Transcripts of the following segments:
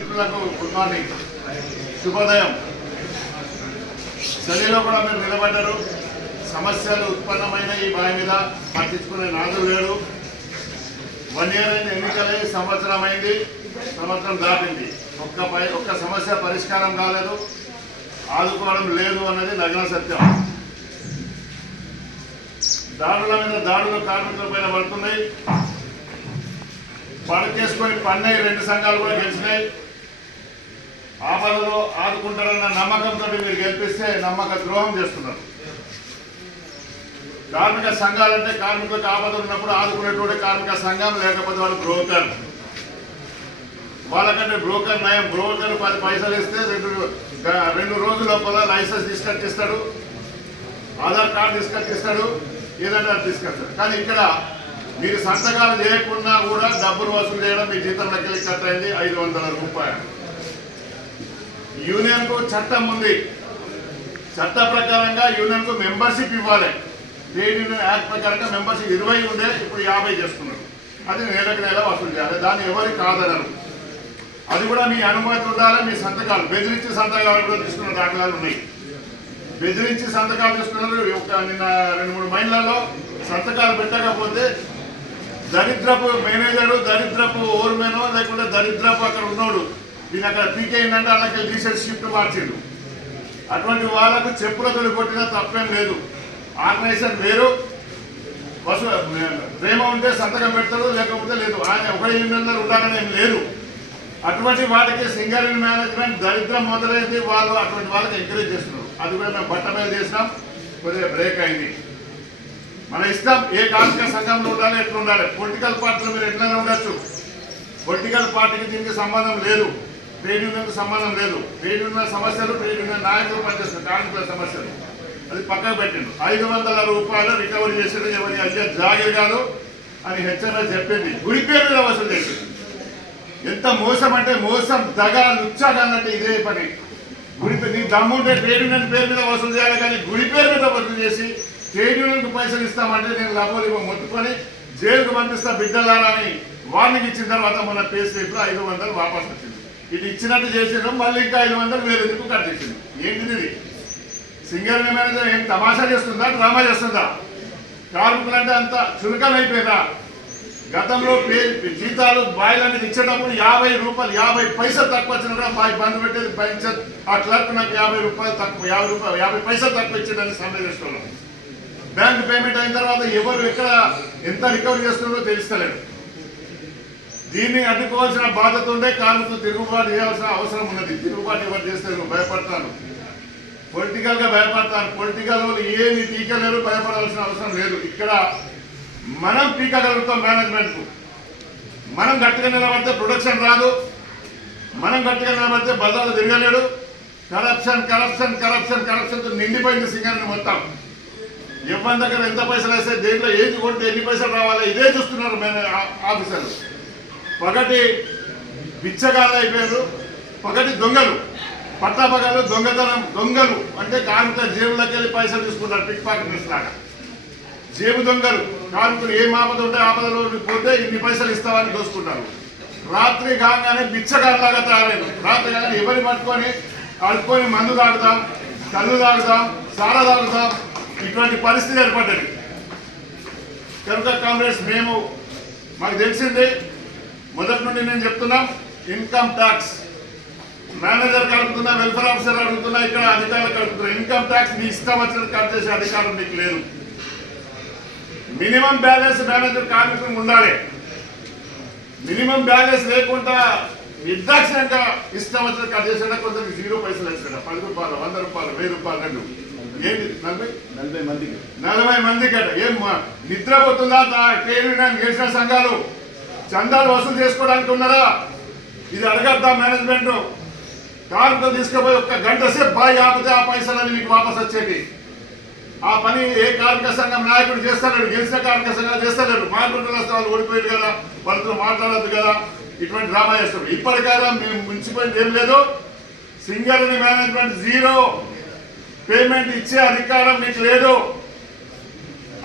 మిత్రులకు good morning, శుభోదయం. చలిలో కూడా మీరు నిలబడ్డారు. సమస్యలు ఉత్పన్నమైన ఈ బావి మీద పట్టించుకునే నాదుడు లేడు. 1 year అయింది, ఎన్నికలే సంవత్సరం అయింది, సంవత్సరం దాటింది. ఒక్క సమస్య పరిష్కారం కాలేదు, ఆదుకోవడం లేదు అన్నది నగ్న సత్యం. దాడుల మీద దాడులు కార్మికుల పైన పడుతున్నాయి. పడకేసుకొని పన్నై 2 సంఘాలు కూడా గెలిచినాయి. ఆపదలో ఆదుకుంటారన్న నమ్మకంతో మీరు గెలిపిస్తే నమ్మక ద్రోహం చేస్తున్నారు. కార్మిక సంఘాలంటే కార్మికులకు ఆపదలు ఉన్నప్పుడు ఆదుకునేటువంటి కార్మిక సంఘం, లేకపోతే వాళ్ళు బ్రోకర్. వాళ్ళకంటే బ్రోకర్ నయం. బ్రోకర్ 10 పైసలు ఇస్తే 2 రోజుల లోపల లైసెన్స్ తీసుకొచ్చిస్తాడు, ఆధార్ కార్డు తీసుకొచ్చిస్తాడు, ఏదైనా తీసుకొస్తాడు. కానీ ఇక్కడ మీరు సంతకాలు చేయకుండా కూడా డబ్బులు వసూలు చేయడం మీ జీతంలోకి వెళ్ళి కట్ అయింది 500 రూపాయలు. యూనియన్కు చట్టం ఉంది. చట్ట ప్రకారంగా యూనియన్కు మెంబర్షిప్ ఇవ్వాలి. ట్రేడ్ యూనియన్ యాక్ట్ ప్రకారంగా మెంబర్షిప్ 20 ఉండే, ఇప్పుడు 50 చేస్తున్నారు. అది నెలకు నెల వసూలు చేయాలి. దాన్ని ఎవరికి కాదనరు. అది కూడా మీ అనుమతి ఉండాలి. మీ సంతకాలు బెదిరించి సంతకాలు కూడా తీసుకున్న దాఖలాలు ఉన్నాయి. బెదిరించి సంతకాలు తీసుకున్నారు. నిన్న 2-3 మైళ్ళలో సంతకాలు పెట్టకపోతే దరిద్రపు మేనేజరు, దరిద్రపు ఓర్మెనో, లేకుంటే దరిద్రపు అక్కడ ఉన్నోడు దీని అక్కడ పీకే ఏంటంటే అలాగే రీసెర్చ్ షిఫ్ట్ మార్చిండు. అటువంటి వాళ్ళకు చెప్పులతో కొట్టినా తప్పేం లేదు. ఆర్గనైజేషన్ వేరు, ప్రేమ ఉంటే సంతకం పెడతాడు, లేకపోతే లేదు. ఆయన ఒక యూనియన్లో ఉండాలని ఏం లేదు. అటువంటి వాటికి సింగరేణి మేనేజ్మెంట్ దరిద్రం మొదలైంది. వాళ్ళు అటువంటి వాళ్ళకి ఎంకరేజ్ చేస్తున్నారు. అది కూడా మేము బట్ట మీద చేసినాం, కొద్దిగా బ్రేక్ అయింది. మన ఇష్టం. ఏ కార్మిక సంఘంలో ఉండాలి, ఎట్లా ఉండాలి. పొలిటికల్ పార్టీలు మీరు ఎట్లనే ఉండొచ్చు. పొలిటికల్ పార్టీకి దీనికి సంబంధం లేదు, ట్రేడ్ యూనియన్కి సంబంధం లేదు. ట్రేడ్ యూనియన్ సమస్యలు, ట్రేడ్ యూనియన్ నాయకులు పనిచేస్తున్నారు. కార్మికుల సమస్యలు అది పక్కకు పెట్టిండు. 500 రూపాయలు రికవరీ చేసేది ఎవరి అయ్యే జాగిరి కాదు అని హెచ్చరిక చెప్పింది. గుడి పేరు మీద వసూలు చేసింది. ఎంత మోసం అంటే మోసం, దగా, లుచ్చాగా అన్నట్టు ఇదే పని. గుడి నీ దమ్ముంటే ట్రేడ్ యూనియన్ పేరు మీద వసూలు చేయాలి, కానీ గుడి పేరు మీద వసూలు చేసి ట్రేడ్ యూనియన్కు పైసలు ఇస్తామంటే నేను లబోలిబో మొత్తుకొని జైలుకు పంపిస్తా బిడ్డలారా అని వార్నింగ్ ఇచ్చిన తర్వాత మన పే స్లిప్లో 500 వాపస్ వచ్చింది. ఇది ఇచ్చినట్టు చేసినాం, మళ్ళీ ఇంకా 500 వేరే ఎందుకు కట్ చేసింది. ఏంటిది ఇది? సింగరేణి మేనేజర్ ఏం తమాషా చేస్తుందా, డ్రామా చేస్తుందా? కార్మికులంటే అంత చులకన అయిపోయిందా? గతంలో జీతాలు బాయిల్ అనేది ఇచ్చేటప్పుడు 50 రూపాయలు 50 పైసలు తక్కువ వచ్చినా కూడా బాయ్ బంద్ పెట్టేది పంచాయత్. ఆ క్లర్క్ నాకు 50 రూపాయలు తక్కువ, 50 పైసలు తక్కువ ఇచ్చేదని సమ్మె చేస్తున్నాం. బ్యాంక్ పేమెంట్ అయిన తర్వాత ఎవరు ఎక్కడ ఎంత రికవరీ చేస్తున్నారో తెలుస్తలేదు. దీన్ని అడ్డుకోవాల్సిన బాధ్యత ఉండే. కార్మికులు తిరుగుబాటు చేయాల్సిన అవసరం ఉన్నది. తిరుగుబాటు ఎవరు చేస్తే భయపడతాను, పొలిటికల్గా భయపడతాను. పొలిటికల్ వాళ్ళు ఏమి టీకలేరు, భయపడాల్సిన అవసరం లేదు. ఇక్కడ మనం పీకగలుగుతాం. మేనేజ్మెంట్కు మనం గట్టిగా నిలబడితే ప్రొడక్షన్ రాదు. మనం గట్టిగా నిలబడితే బజార్లు తిరగలేడు. కరప్షన్ కరప్షన్ కరప్షన్ కరప్షన్తో నిండిపోయింది సింగరేణి మొత్తం. ఎవరి దగ్గర ఎంత పైసలు వేస్తే దేంట్లో ఏది కొంటే ఎన్ని పైసలు రావాలి ఇదే చూస్తున్నారు ఆఫీసర్లు. పగటి బిచ్చగాళ్ళు అయిపోయారు, పగటి దొంగలు, పట్టాపగలు, దొంగతనం. దొంగలు అంటే కార్మికుల జేబులోకి వెళ్ళి పైసలు తీసుకుంటారు, పిక్ పాకెట్స్ లాగా. జేబు దొంగలు. కార్మికులు ఏం ఆపద ఉంటే ఆపదలో పోతే ఇన్ని పైసలు ఇస్తామని దోసుకుంటారు. రాత్రి కాగానే బిచ్చగాళ్ళలాగా తయారైన. రాత్రి కాగానే ఎవరిని పట్టుకొని అడుక్కొని మందు తాగుతాం, కళ్ళు తాగుతాం, సారా తాగుతాం. ఇటువంటి పరిస్థితి ఏర్పడ్డది. కనుక కాంగ్రెస్ మాకు తెలిసింది మొదటి నుండి నేను చెప్తున్నాం. ఇన్కమ్ ట్యాక్స్ మేనేజర్ అడుగుతున్నా, వెల్ఫేర్ ఆఫీసర్ అడుగుతున్నా, ఇక్కడ అధికారులకు అడుగుతున్నా. ఇన్కమ్ ట్యాక్స్ నీ ఇష్టం వచ్చినట్టు కట్ చేసే అధికారం నీకు లేదు. మినిమం బ్యాలెన్స్ మేనేజర్ కార్మికులకు ఉండాలి. మినిమం బ్యాలెన్స్ లేకుండా నిర్దాక్షిణ్యంగా ఇష్టం వచ్చినట్టు కట్ చేసినా కొందరికి 0 పైసలు వచ్చినా 10 రూపాయలు, 100 రూపాయలు, 1000 రూపాయలు రెండు. ఏంటి 40 మందికి అట ఏం నిద్రపోతుందా? ట్రేడ్ యూనియన్ గెలిచిన సంఘాలు చందాలు వసూలు చేసుకోవడానికి ఉన్నారా? ఇది అడగద్దా మేనేజ్మెంట్? కార్మికులు తీసుకుపోయి 1 గంట సేపు బాయ్ ఆపితే ఆ పైసలని మీకు వాపస్ వచ్చేది. ఆ పని ఏ కార్మిక సంఘం నాయకుడు చేస్తలేడు. గెలిచిన కార్మిక సంఘాలు చేస్తలేరు. మార్పులు వస్తే వాళ్ళు ఓడిపోయారు కదా, వాళ్ళతో మాట్లాడద్దు కదా, ఇటువంటి డ్రామా చేస్తారు. ఇప్పటికైనా మేము మున్సిపల్ ఏం లేదు. సింగరేణి మేనేజ్మెంట్ 0 పేమెంట్ ఇచ్చే అధికారం మీకు లేదు.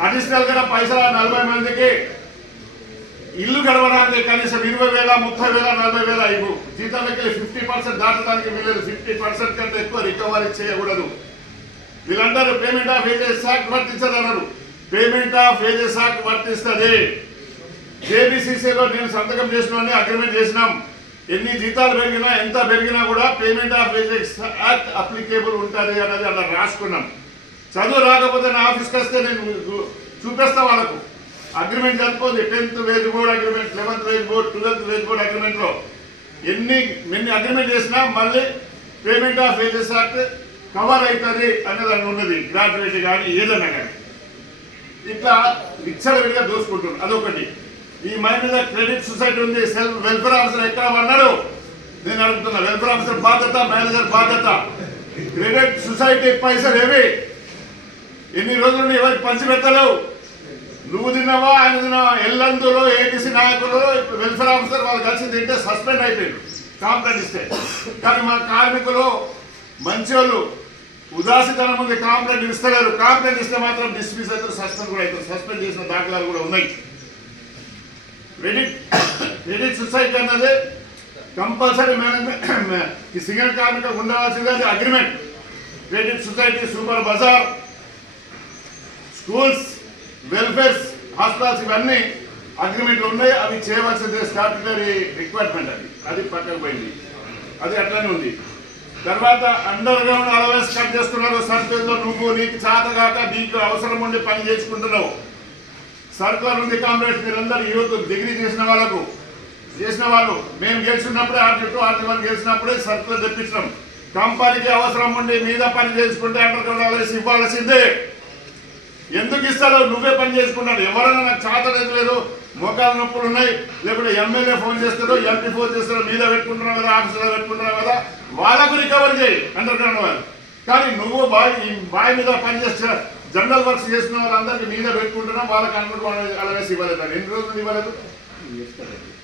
అడిషనల్ గా పైసలు 40 మందికి ఇల్లు గడవడానికి కనీసం 20,000, 30,000, 40,000 ఇవ్వు. జీతాలకి 50% దాటడానికి వీలేదు. 50% కంటే ఎక్కువ రికవరీ చేయకూడదు. వీళ్ళందరూ పేమెంట్ ఆఫ్ వేజెస్ యాక్ట్ వర్తించదు అన్నారు. పేమెంట్ ఆఫ్ వేజెస్ యాక్ట్ వర్తిస్తుంది. జేబీసీసీలో నేను సంతకం చేసిన అగ్రిమెంట్ చేసినాం. ఎన్ని జీతాలు పెరిగినా ఎంత పెరిగినా కూడా payment of wages act applicable ఉంటుంది అనేది అలా రాసుకున్నాం. చదువు రాకపోతే నా ఆఫీస్కి వస్తే నేను చూపిస్తా వాళ్ళకు. అగ్రిమెంట్ చదువుకోండి. 10th wage board agreement, 11th wage board, 12th wage board అగ్రిమెంట్లో ఎన్ని అగ్రిమెంట్ చేసినా మళ్ళీ payment of wages act cover అవుతుంది అనేది అని ఉన్నది. గ్రాడ్యుయేట్ కానీ ఏదైనా కానీ ఇట్లా విచ్చలవిడిగా దోసుకుంటున్నారు. అదొకటి. ఈ మై మీద క్రెడిట్ సొసైటీ ఉంది. సెల్ఫ్ వెల్ఫేర్ ఆఫీసర్ ఎక్కడ అన్నాడు? నేను అడుగుతున్నా. వెల్ఫేర్ ఆఫీసర్ బాధ్యత, మేనేజర్ బాధ్యత. క్రెడిట్ సొసైటీ పైసలు ఏవి? ఎన్ని రోజులు ఎవరికి పంచి పెట్టలేవు. నువ్వు తిన్నావా, ఆయన తిన్నావా? ఎల్లందులో ఏటీసీ నాయకులు వెల్ఫేర్ ఆఫీసర్ వాళ్ళు కలిసి తింటే సస్పెండ్ అయిపోయారు కాంప్లైంట్ ఇస్తే. కానీ మా కార్మికులు మంచోళ్ళు, ఉదాసీతనం ఉంది, కాంప్లైంట్ ఇస్తలేరు. కాంప్లైంట్ ఇస్తే మాత్రం డిస్మిస్ అవుతారు, సస్పెండ్ కూడా అవుతారు. సస్పెండ్ చేసిన దాఖలాలు కూడా ఉన్నాయి. క్రెడిట్ సొసైటీ అన్నది కంపల్సరీ మేనేజ్మెంట్ ఈ సింగల్ కార్మికులకు ఉండవలసింది agreement. Credit society, super Bazar, schools, welfares, hospitals ఇవన్నీ అగ్రిమెంట్లు ఉన్నాయి. అవి చేయవలసింది స్టాట్యుటరీ రిక్వైర్మెంట్. అది పక్కకు పోయింది. అది అట్లనే ఉంది. తర్వాత అండర్ గ్రౌండ్ అలవెన్స్ కట్ చేస్తున్నారు. సర్కిల్లో నువ్వు నీకు చేతగాక నీకు అవసరం ఉండి పని చేసుకుంటున్నావు. సర్కులర్ ఉంది. కాంగ్రెస్ మీరందరూ యూత్ డిగ్రీ చేసిన వాళ్ళు మేము గెలిచినప్పుడే RG2, RG1 గెలిచినప్పుడే సర్కులర్ తెప్పించినాం. కంపెనీకి అవసరం ఉండి మీద పని చేసుకుంటే అండర్ గ్రౌండ్ అలవెన్స్ ఇవ్వాల్సిందే. ఎందుకు ఇస్తారో నువ్వే పని చేసుకున్నాడు. ఎవరైనా నాకు చేత లేదు, మోకాలు నొప్పులు ఉన్నాయి, లేకపోతే ఎమ్మెల్యే ఫోన్ చేస్తారో, ఎంపీ ఫోన్ చేస్తారో, మీద పెట్టుకుంటున్నావు కదా, ఆఫీసులో పెట్టుకుంటున్నావు కదా, వాళ్ళకు రికవర్ చేయి అండర్ గ్రౌండ్ వాళ్ళు. కానీ నువ్వు బాయ్ మీద పని చేస్తే జనరల్ వర్క్స్ చేసిన వాళ్ళందరికీ మీద పెట్టుకుంటున్నావు. వాళ్ళకి అండర్ గ్రౌండ్ అలవెన్స్ ఇవ్వలేదు. ఎన్ని రోజులు ఇవ్వలేదు?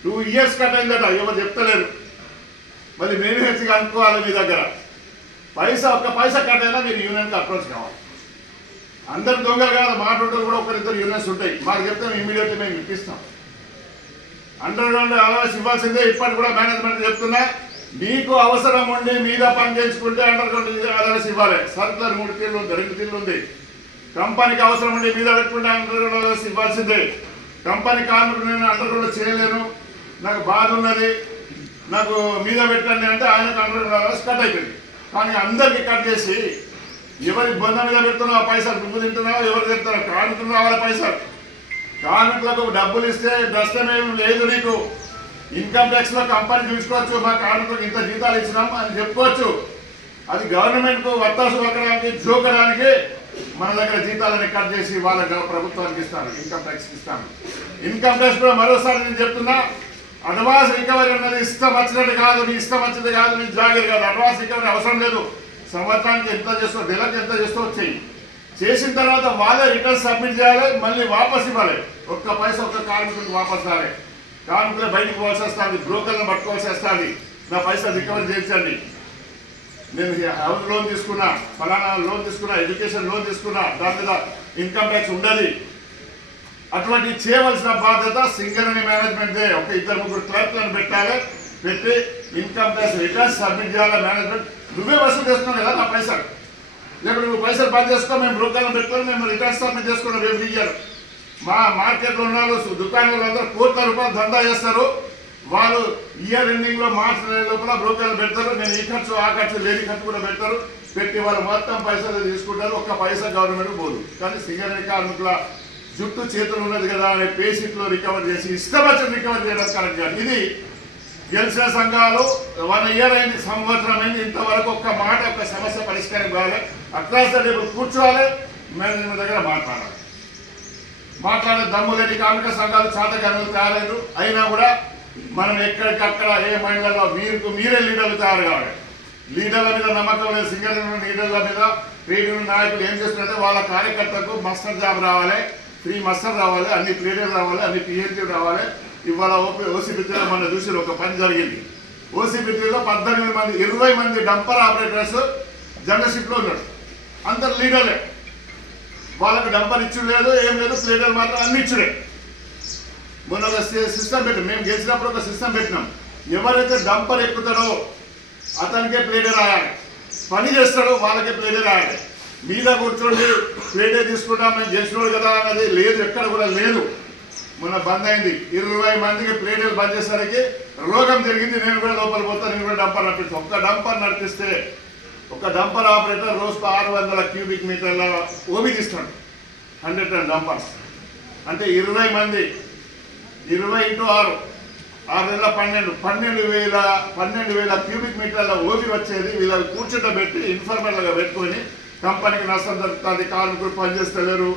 2 years కట్ అయిందట. ఎవరు చెప్తలేరు. మళ్ళీ మేమే హెచ్చుగా అనుకోవాలి. మీ దగ్గర ఒక్క పైసా కట్ అయినా మీరు యూనియన్కి అప్రోచ్ కావాలి. అందరు దొంగలు కాదు, మాట్లాడటం కూడా ఒకరిద్దరు యూనియన్స్ ఉంటాయి. మాకు చెప్తే ఇమీడియట్లీ మేము ఇప్పిస్తాం. అండర్ గ్రౌండ్ అలవెన్స్ ఇవ్వాల్సిందే. ఇప్పటి కూడా మేనేజ్మెంట్ చెప్తున్నా, నీకు అవసరం ఉండి మీద పని చేసుకుంటే అండర్ గ్రౌండ్ అలవెన్స్ ఇవ్వాలి. సర్కులర్ 3 తీర్లు ఉంది, 2 తీర్లు ఉంది. కంపెనీకి అవసరం ఉండి మీద పెట్టుకుంటే అండర్ గ్రౌండ్ అలవెన్స్ ఇవ్వాల్సిందే. కంపెనీ కార్మికుడు నేను అండర్ గ్రౌండ్ చేయలేను, నాకు బాధ ఉన్నది, నాకు మీద పెట్టండి అంటే ఆయనకు అండర్ గ్రౌండ్ అలవెన్స్ కట్ అయిపోయింది. కానీ అందరికీ కట్ చేసి ఎవరి బొంద మీద పెడుతున్నావు పైసలు, నువ్వు తింటున్నావు, ఎవరు తింటున్నావు? కార్మికులు రావాలి పైసలు. కార్మికులకు డబ్బులు ఇస్తే నష్టమేమి లేదు. నీకు ఇన్కమ్ ట్యాక్స్ లో కంపెనీ చూసుకోవచ్చు, మా కార్మికులకు ఇంత జీతాలు ఇచ్చినాం అని చెప్పుకోవచ్చు. అది గవర్నమెంట్ కు వత్తాసు పక్కడానికి జోకడానికి మన దగ్గర జీతాలని కట్ చేసి వాళ్ళ ప్రభుత్వానికి ఇస్తాను, ఇన్కమ్ ట్యాక్స్ ఇస్తాను. ఇన్కమ్ ట్యాక్స్ కూడా మరోసారి నేను చెప్తున్నా, అడ్వాన్స్ రికవరీ ఉన్నది ఇష్టం వచ్చినట్టు కాదు, నీ ఇష్టం వచ్చింది కాదు, నీ జాగ్రత్త కాదు. అడ్వాన్స్ రికవరీ అవసరం లేదు. సంవత్సరానికి ఎంత చేస్తావు, నెలకు ఎంత చేస్తావు వచ్చేయి. చేసిన తర్వాత వాళ్ళే రిటర్న్ సబ్మిట్ చేయాలి, మళ్ళీ వాపస్ ఇవ్వాలి. ఒక్క పైసా ఒక్క కార్మికుడికి వాపస్ రావాలి. కార్మికులు బయటకు పోవాల్సి వస్తుంది, బ్రోకర్లను పట్టుకోవాల్సి వస్తుంది. నా పైసా రికవరీ చేయించండి. నేను హౌస్ లోన్ తీసుకున్నా, ఫలానా లోన్ తీసుకున్నా, ఎడ్యుకేషన్ లోన్ తీసుకున్నా, దాని మీద ఇన్కమ్ ట్యాక్స్ ఉండదు. అటువంటి చేయవలసిన బాధ్యత సింగరేణి మేనేజ్మెంట్దే. ఒక 2-3 క్లర్క్లను పెట్టాలి, పెట్టి ఇన్కమ్ ట్యాక్స్ రిటర్న్స్ సబ్మిట్ చేయాలి. మేనేజ్మెంట్ నువ్వే వసూలు చేస్తున్నావు కదా నా పైసలు. లేకపోతే నువ్వు పైసలు బంద్ చేసుకో, మేము బ్రోకర్లను పెట్టుకొని మేము రిటర్న్స్ సబ్మిట్ చేసుకున్నాం. రేపు ఇయ్యారు. మా మార్కెట్లో ఉన్న వాళ్ళు దుకాణాలు అందరూ కోట్ల రూపాయలు దందా చేస్తారు. వాళ్ళు ఇయర్ ఎండింగ్ లో మార్చి నెల లోపల బ్రోకర్లు పెడతారు. నేను ఈ ఖర్చు ఆ ఖర్చు లేని ఖర్చు కూడా పెడతారు. పెట్టి వాళ్ళు మొత్తం పైసలు తీసుకుంటారు. ఒక్క పైసా గవర్నమెంట్ పోదు. కానీ సింగరేణి కార్మికుల జుట్టు చేతులు ఉన్నది కదా అనే పేషెంట్లో రికవర్ చేసి ఇష్టం వచ్చిన రికవర్ చేయడం కరెక్ట్ కాదు. ఇది గెలిచిన సంఘాలు 1 year అయింది, సంవత్సరం అయింది, ఇంతవరకు ఒక్క మాట ఒక్క సమస్య పరిష్కారం కావాలి. అక్రాస్ ద టేబుల్ కూర్చోవాలి, మేనేజ్మెంట్ దగ్గర మాట్లాడే దమ్ము లేని కార్మిక సంఘాలు చాతగానులు తయారైన అయినా కూడా మనం ఎక్కడికక్కడ ఏ మహిళల్లో మీరే లీడర్లు తయారు కావాలి. లీడర్ల మీద నమ్మకం లేదు. సింగరేణి లీడర్ల మీద ట్రేడ్ యూనియన్ నాయకులు ఏం చేస్తున్నారంటే వాళ్ళ కార్యకర్తలకు మస్టర్ జాబ్ రావాలి, ఫ్రీ మస్టర్ రావాలి, అన్ని ట్రేడర్లు రావాలి, అన్ని పిహెచ్డీ రావాలి. ఇవాళ ఓసీబీటీలో మన చూసి ఒక పని జరిగింది. ఓసీబీటీలో 18 మంది 20 మంది డంపర్ ఆపరేటర్స్ జనరల్షిప్లో ఉన్నాడు. అందరు లీడర్లే. వాళ్ళకి డంపర్ ఇచ్చుడు లేదు, ఏం లేదు. లీడర్ మాత్రం అన్ని ఇచ్చుడే. మొన్న ఒక సిస్టమ్ పెట్టాం, మేము గెలిచినప్పుడు ఒక సిస్టమ్ పెట్టినాం. ఎవరైతే డంపర్ ఎక్కుతాడో అతనికే ప్లేటే రాయాలి, పని చేస్తాడో వాళ్ళకే ప్లేటే రాయాలి. మీద కూర్చోండి ప్లేటే తీసుకుంటాం మేము గెలిచినోడు కదా అనేది లేదు, ఎక్కడ కూడా లేదు. మొన్న బంద్ అయింది, 20 మందికి ప్లేట్లు బంద్ చేసేసరికి రోగం జరిగింది. నేను కూడా లోపల పోతాను, నేను కూడా డంపర్ నడిపిస్తాను. ఒక్క డంపర్ నడిపిస్తే ఒక డంపర్ ఆపరేటర్ రోజుకు 600 క్యూబిక్ మీటర్ల ఓబి తీస్తాడు. 100 టన్ డంపర్స్ అంటే 20 మంది, 20 × 6 12,000 క్యూబిక్ మీటర్ల ఓబి వచ్చేది. వీళ్ళకి కూర్చుంటబెట్టి ఇన్ఫార్మర్లుగా పెట్టుకొని కంపెనీకి నష్టం జరుగుతుంది, కార్మికులు పనిచేస్తలేరు,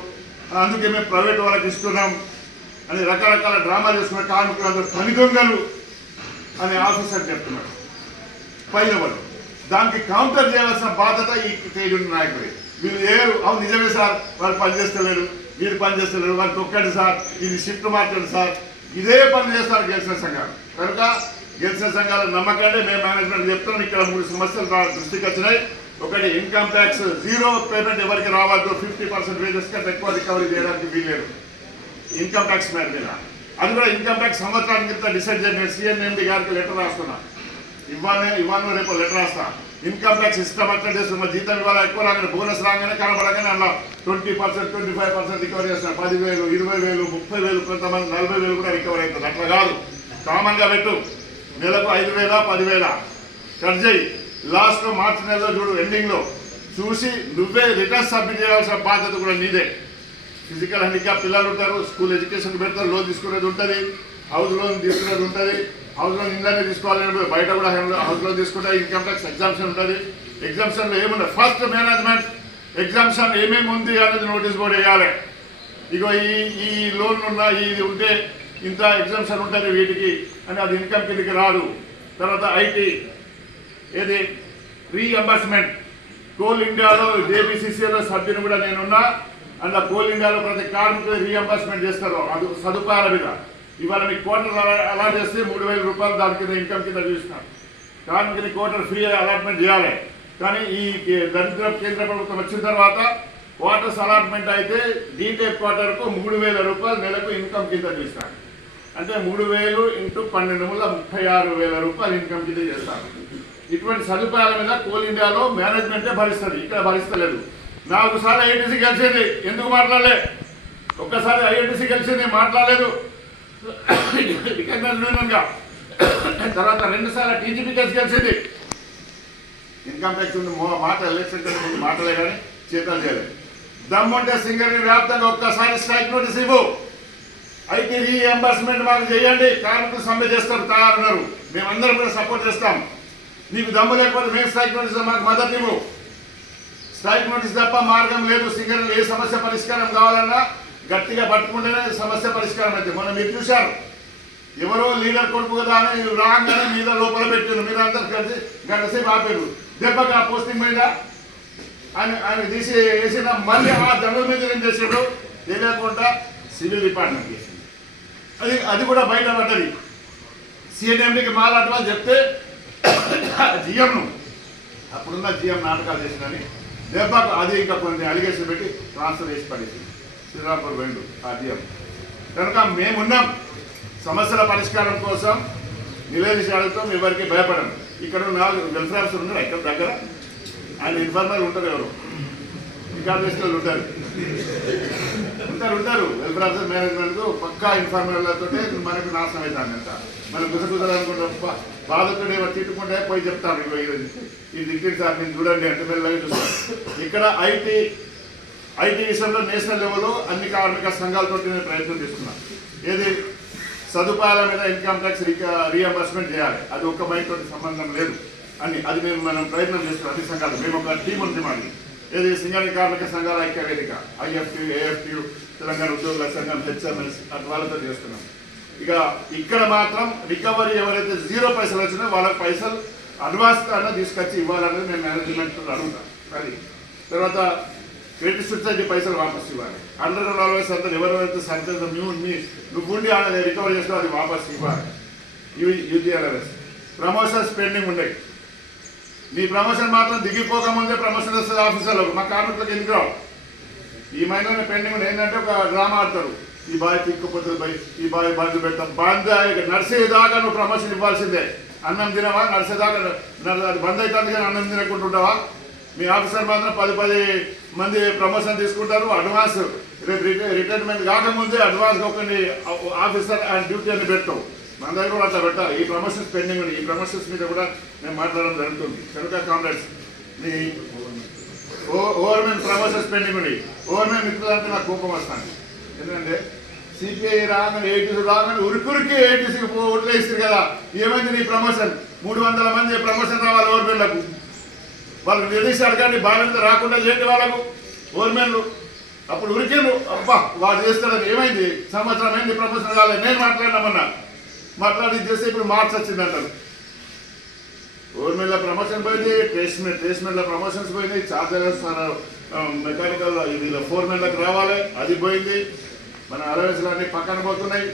అందుకే మేము ప్రైవేట్ వాళ్ళకి ఇస్తున్నాం అని రకరకాల డ్రామాలు చేసుకున్న కార్మికులు అందరూ పని దొంగలు అని ఆఫీసర్ చెప్తున్నారు పైన వాళ్ళు. దానికి కౌంటర్ చేయాల్సిన బాధ్యత ఈ ట్రేడ్ యూనియన్ నాయకుడి. వీళ్ళు ఏరు అవును నిజమే సార్, వాళ్ళు పనిచేస్తలేరు, వీళ్ళు పనిచేస్తలేరు, వాళ్ళు తొక్కండి సార్, ఇది షిఫ్ట్ మార్చండి సార్, ఇదే పని చేస్తారు గెలిచిన సంఘాలు. కనుక గెలిచిన సంఘాలు నమ్మకండి. మేము మేనేజ్మెంట్ చెప్తున్నాం. ఇక్కడ 3 సమస్యలు దృష్టికి వచ్చినాయి. ఒకటి ఇన్కమ్ ట్యాక్స్ 0 పేమెంట్ ఎవరికి రావద్దు, 50% వేజెస్ కంటే ఎక్కువ రికవరీ చేయడానికి వీలేదు ఇన్కమ్ ట్యాక్స్ మీద. అది కూడా ఇన్కమ్ ట్యాక్స్ సంవత్సరానికి ఇంత డిసైడ్ చేయండి. CNMD గారికి లెటర్ రాస్తున్నా, ఇవాళ రేపు లెటర్ రాస్తా. ఇన్కమ్ ట్యాక్స్ ఇష్టం అట్లా చేస్తున్నా, జీతం ఇవాళ ఎక్కువ రాగానే బోనస్ రాగానే కనబడగానే అలా 20%, 25% రికవరీ చేస్తున్నా. 10,000, 20,000, 30,000, కొంతమంది 40,000 కూడా రికవరీ అవుతుంది. అట్లా కాదు, కామన్గా పెట్టు. నెలకు 5,000, 10,000 కట్ చేయి. లాస్ట్లో మార్చి నెలలో చూడు, ఎండింగ్లో చూసి నువ్వే రిటర్న్ సబ్మిట్ చేయాల్సిన బాధ్యత కూడా నీదే. ఫిజికల్ హ్యాండిక్యాప్ పిల్లలు ఉంటారు, స్కూల్ ఎడ్యుకేషన్ పెడతారు, లోన్ తీసుకునేది ఉంటుంది, హౌస్ లోన్ తీసుకునేది ఉంటుంది. హౌస్ లోన్ ఇంట్లోనే తీసుకోవాలని బయట కూడా హౌస్ లోన్ తీసుకుంటే ఇన్కమ్ ట్యాక్స్ ఎగ్జామ్షన్ ఉంటుంది. ఎగ్జామ్షన్లో ఏముంటుంది, ఫస్ట్ మేనేజ్మెంట్ ఎగ్జామ్షన్ ఏమేమి ఉంది అనేది నోటీస్ బోర్డు వేయాలి. ఇగో ఈ లోన్ ఉన్న ఇది ఉంటే ఇంత ఎగ్జామ్షన్ ఉంటుంది వీటికి అని, అది ఇన్కమ్ కిందకి రాదు. తర్వాత ఐటీ ఏది రీఎంబర్స్మెంట్. కోల్ ఇండియాలో JBCCలో సభ్యుని కూడా నేనున్నా. అందులో కోల్ ఇండియాలో ప్రతి కార్మికులు రీఎంబర్స్మెంట్ చేస్తారు, అది సదుపాయాల మీద. ఇవాళ మీకు క్వార్టర్ అలాట్ చేస్తే 3,000 రూపాయలు దాని కింద ఇన్కమ్ కింద చూస్తున్నారు. కార్మికుని క్వార్టర్ ఫ్రీ అలాట్మెంట్ చేయాలి. కానీ ఈ దరిద్ర కేంద్ర ప్రభుత్వం వచ్చిన తర్వాత క్వార్టర్స్ అలాట్మెంట్ అయితే డీటెయిల్ క్వార్టర్కు 3,000 రూపాయలు నెలకు ఇన్కమ్ కింద చూస్తారు. అంటే 3,000 × 12 36,000 రూపాయలు ఇన్కమ్ కింద చేస్తారు. ఇటువంటి సదుపాయాల మీద కోల్ ఇండియాలో మేనేజ్మెంటే భరిస్తుంది, ఇక్కడ భరిస్తలేదు. 4 సార్లు INTC గెలిచింది, ఎందుకు మాట్లాడలే? ఒక్కసారి INTC గెలిచింది, మాట్లాడలేదు రికగ్నైజ్ యూనియన్గా. తర్వాత 2 సార్లు TGPS గెలిచింది. ఇన్కమ్ ట్యాక్స్ మాట ఎలక్షన్ ముందు మాటలే కానీ చేతలు చేయలేదు. దమ్ముంటే సింగరేణి వ్యాప్తంగా ఒక్కసారి స్ట్రైక్ నోటీస్ ఇవ్వు. ఐటీ రీఎంబర్స్మెంట్ మాకు చేయండి, కార్మికులు సమ్మె చేస్తారు, తయారున్నారు, మేమందరం కూడా సపోర్ట్ చేస్తాం. నీకు దమ్ము లేకపోతే మేము స్ట్రైక్ నోటీస్ మాకు మద్దతు ఇవ్వు. స్ట్రైక్ నోటీస్ తప్ప మార్గం లేదు. సింగరేణిలో ఏ సమస్య పరిష్కారం కావాలన్నా గట్టిగా పట్టుకుంటేనే సమస్య పరిష్కారం అయితే. మొన్న మీరు చూశారు, ఎవరో లీడర్ కొడుకు కదా అని రాగానే మీద లోపల పెట్టారు, మీరు అందరు కలిసి గంట సేపు ఆపారు. దెబ్బగా పోస్టింగ్ మీద ఆయన తీసి వేసిన మళ్ళీ ఆ దండల మీద ఏం చేసాడు తెలియకుండా సివిల్ డిపార్ట్మెంట్ చేసింది. అది కూడా బయట పడ్డది. CNMDకి మాలాంటి వాళ్ళు చెప్తే GMను అప్పుడున్న GM నాటకాలు చేసిందని దెబ్బకు అది ఇంకా కొన్ని అలిగేషన్ పెట్టి ట్రాన్స్ఫర్ చేసి పడేసింది. శ్రీరాంపూర్ వెండు ఆ GM. కనుక మేమున్నాం సమస్యల పరిష్కారం కోసం, నిలదీశాలతో ఎవరికి భయపడము. ఇక్కడ 4 వెల్ఫేర్ ఆఫీసర్ ఉన్నారు, ఇక్కడ దగ్గర ఆయన ఇన్ఫార్మర్ ఉంటారు, ఎవరు రికార్డులు ఉంటారు వెల్ఫేర్ ఆఫీసర్ మేనేజ్మెంట్ పక్కా ఇన్ఫార్మర్లతో మనకు నాశనం అవుతుంది. అంట మనం గుసగుసలనుకుంటా బాధకుడు తిట్టుకుంటే పోయి చెప్తాను, ఇది తిట్టింది సార్ నేను చూడండి అంటే మెల్లగా చూస్తాను. ఇక్కడ ఐటీ విషయంలో నేషనల్ లెవెల్లో అన్ని కార్మిక సంఘాలతో నేను ప్రయత్నం చేస్తున్నాను. ఏది సదుపాయాల మీద ఇన్కమ్ ట్యాక్స్ రీఎంబర్స్మెంట్ చేయాలి, అది ఒక్క మైండ్తో సంబంధం లేదు అని అది మనం ప్రయత్నం చేస్తున్నాం. అన్ని సంఘాలు మేము ఒక టీం ఉంది మాది. ఏది సింగరేణి కార్మిక సంఘాల ఐక్య వేదిక, IFTU, AFTU, తెలంగాణ ఉద్యోగుల సంఘం, HMS అటు వాళ్ళతో చేస్తున్నాం. ఇక ఇక్కడ మాత్రం రికవరీ ఎవరైతే 0 పైసలు వచ్చినా వాళ్ళకి పైసలు అడ్వాన్స్ అన్న తీసుకొచ్చి ఇవ్వాలనేది నేను మేనేజ్మెంట్ అడుగుతాను. అది తర్వాత క్రెడిట్ సొసైటీ పైసలు వాపస్ ఇవ్వాలి. అండర్ 40 సంతలు ఎవరైతే సంత నువ్వు ఉండి రికవరీ చేస్తావు అది వాపస్ ఇవ్వాలి. UGLRS ప్రమోషన్స్ పెండింగ్ ఉన్నాయి. నీ ప్రమోషన్ మాత్రం దిగిపోకముందే ప్రమోషన్ వస్తుంది ఆఫీసర్లకు, మా కార్మికులకు ఎందుకు రావు? ఈ మహిళనే పెండింగ్ ఏంటంటే ఒక డ్రామా ఆడతారు, ఈ బాయ్ తిక్కుపోతుంది పోయి ఈ బాయ్ బంధు పెడతాం బంద్ నడిచేదాకా నువ్వు ప్రమోషన్ ఇవ్వాల్సిందే. అన్నం తినవా నడిచేదాకా అది బంద్ అవుతుంది కానీ అన్నం తినకుంటుంటావా? మీ ఆఫీసర్ మాత్రం 10 మంది ప్రమోషన్ తీసుకుంటారు. అడ్వాన్స్ రేపు రిటైర్మెంట్ కాకముందే అడ్వాన్స్ ఒకరిని ఆఫీసర్ అండ్ డ్యూటీ అని పెడతావు. మన దగ్గర కూడా అట్లా పెట్టాలి. ఈ ప్రమోషన్స్ పెండింగ్ ఉంది. ఈ ప్రమోషన్స్ మీద కూడా నేను మాట్లాడడం జరుగుతుంది. కనుక కాంగ్రెస్ మీ ఓవర్మెన్ ప్రమోషన్స్ పెండింగ్ ఉంది. ఓవర్మెన్ మిత్రులంటే నాకు కోపం వస్తాను. ఎందుకంటే సిపిఐ రాగానే ఏటీసీ రాగానే ఉరికి ఏటీసీకి ఓట్లు వేస్తారు కదా. ఏమైంది నీ ప్రమోషన్? 300 మంది ప్రమోషన్ రావాలి ఓవర్మెన్లకు. వాళ్ళు నిలిచి అడగండి బాధ్యత రాకుండా చేయండి వాళ్ళకు ఓవర్మెన్లు. అప్పుడు ఉరికేళ్ళు అబ్బా వాడు చేస్తాడని. ఏమైంది? సంవత్సరం అయింది ప్రమోషన్ కాలేదు. నేను మాట్లాడినామన్నా మాట్లాడి చేస్తే ఇప్పుడు మార్క్స్ వచ్చింది అంటారు. ఓవర్మెన్ల ప్రమోషన్ పోయింది. ట్రేస్మెన్ల ప్రమోషన్స్ పోయినాయి. చార్జర్స్ మెకానికల్ వీళ్ళ ఫోర్మెన్లకు రావాలి అది పోయింది. మన అలవెన్స్లు అన్నీ పక్కన పోతున్నాయి.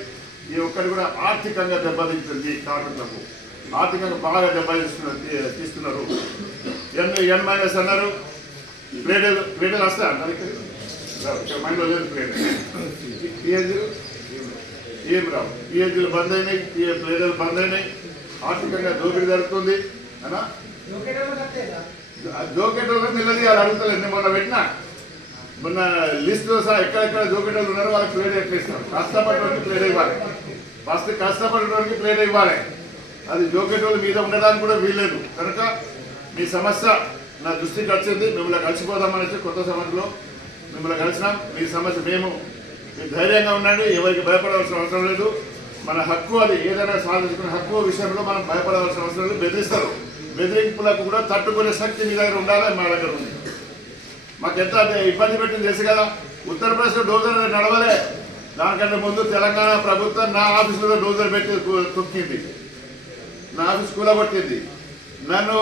ఈ ఒక్కటి కూడా ఆర్థికంగా దెబ్బతింటుంది. కార్మికులకు ఆర్థికంగా బాగా తీస్తున్నారు. ఎన్ మైనస్ అన్నారు. ప్లేడలు వస్తాయి అంటారు. మైండ్లో లేదు ప్లేడలు ఏం రావు. పిహెచ్లు బంద్ అయినాయి. ప్లేడలు బంద్ అయినాయి. ఆర్థికంగా దోపిడీ జరుగుతుంది అనా. జోకెటోళ్ళు నిలది వాళ్ళు అడుగుతలేదు. మొన్న పెట్టినా మొన్న లిస్టులో సహా ఎక్కడెక్కడ జోకెటోళ్ళు ఉన్నారో వాళ్ళకి ప్లేట్ ఎట్లా ఇస్తాం. కష్టపడడానికి ప్లేట్ ఇవ్వాలి. ఫస్ట్ కష్టపడడానికి ప్లేట్ ఇవ్వాలి. అది జోకెటోళ్ళ మీద ఉండడానికి కూడా వీల్లేదు. కనుక మీ సమస్య నా దృష్టికి వచ్చింది. మిమ్మల్ని కలిసిపోదామని కొత్త సమస్యలో మిమ్మల్ని కలిసినాం. మీ సమస్య మీరు ధైర్యంగా ఉండండి. ఎవరికి భయపడవలసిన అవసరం లేదు. మన హక్కు అది ఏదైనా సాధించుకునే హక్కు విషయంలో మనం భయపడవలసిన అవసరం లేదు. బెదిరిస్తారు. బెదిరింపులకు కూడా తట్టుకునే శక్తి మీ దగ్గర ఉండాలి. మా దగ్గర ఉంది. మాకు ఎంత ఇబ్బంది పెట్టింది తెలుసు కదా. ఉత్తరప్రదేశ్లో డోజర్ నడవలే. దానికంటే ముందు తెలంగాణ ప్రభుత్వం నా ఆఫీసులో డోజర్ పెట్టి తొక్కింది. నా ఆఫీస్ కూలగొట్టింది. నన్ను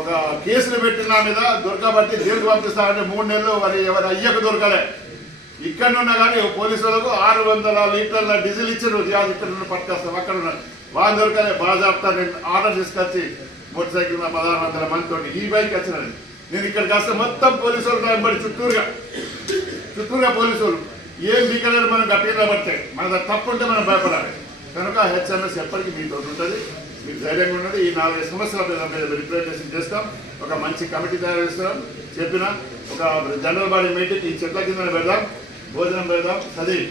ఒక కేసులు పెట్టి నా మీద దొరకబట్టి జైలుకు పంపిస్తామంటే 3 నెలలు ఎవరి అయ్యకు దొరకలే. ఇక్కడ ఉన్నా కానీ పోలీసు వాళ్ళకు 600 లీటర్ల డీజిల్ ఇచ్చారు. ఇక్కడ నుండి పట్టుకొస్తాం. అక్కడ ఉన్నారు వాళ్ళు దొరకలే. బాజాప్తా నేను ఆర్డర్ తీసుకొచ్చి మోటార్ సైకిల్ 1600 మందితో ఈ బైక్ వచ్చినాను. నేను ఇక్కడికి వస్తే మొత్తం పోలీసు వాళ్ళు వెంబడి చుట్టూరుగా పోలీసు వాళ్ళు ఏం బీకలేరు. మనం గట్టిగా పడితే మన తప్పు ఉంటే మనం భయపడాలి. కనుక హెచ్ఎంఎస్ ఎప్పటికీ మీతో ఉంటుంది. మీరు ధైర్యంగా ఉన్నది. ఈ 4 సమస్యల మీద రిప్రజెంటేషన్ చేస్తాం. ఒక మంచి కమిటీ తయారు చేస్తాం. చెప్పిన ఒక జనరల్ బాడీ మీటింగ్ ఈ చెట్ల కింద పెడదాం. భోజనం పెడదాం. చదివి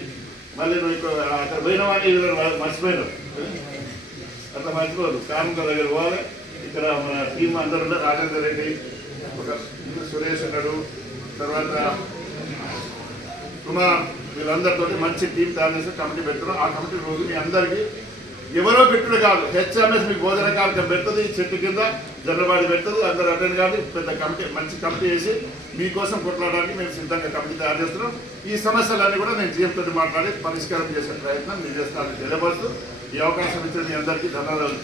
మళ్ళీ నువ్వు అక్కడ పోయిన వాడిని మర్చిపోయినావు. అట్లా మర్చిపోదు. కార్మికుల దగ్గర పోవాలి. ఇక్కడ మన టీం అందరూ ఉన్నారు. రాజేందర్ రెడ్డి, ఒక సురేష్ ఉన్నాడు, తర్వాత కుమార్, వీళ్ళందరితో మంచి టీం తయారు చేసి కమిటీ పెడుతున్నాం. ఆ కమిటీ రోజు మీ అందరికీ ఎవరో పెట్టుడు కాదు. హెచ్ఎంఎస్ మీకు భోజన కార్యక్రమం పెడుతుంది. చెట్టు కింద జనరబాడి పెడుతుంది. అందరూ అటెండ్ కాదు. పెద్ద కమిటీ మంచి కమిటీ వేసి మీకోసం కొట్లాడడానికి మేము సిద్ధంగా కమిటీ తయారు చేస్తున్నాం. ఈ సమస్యలన్నీ కూడా నేను జీఎంతో మాట్లాడి పరిష్కారం చేసే ప్రయత్నం మీరు చేస్తానని తెలియపరుస్తూ ఈ అవకాశం ఇచ్చిన మీ అందరికీ ధన్యవాదాలు.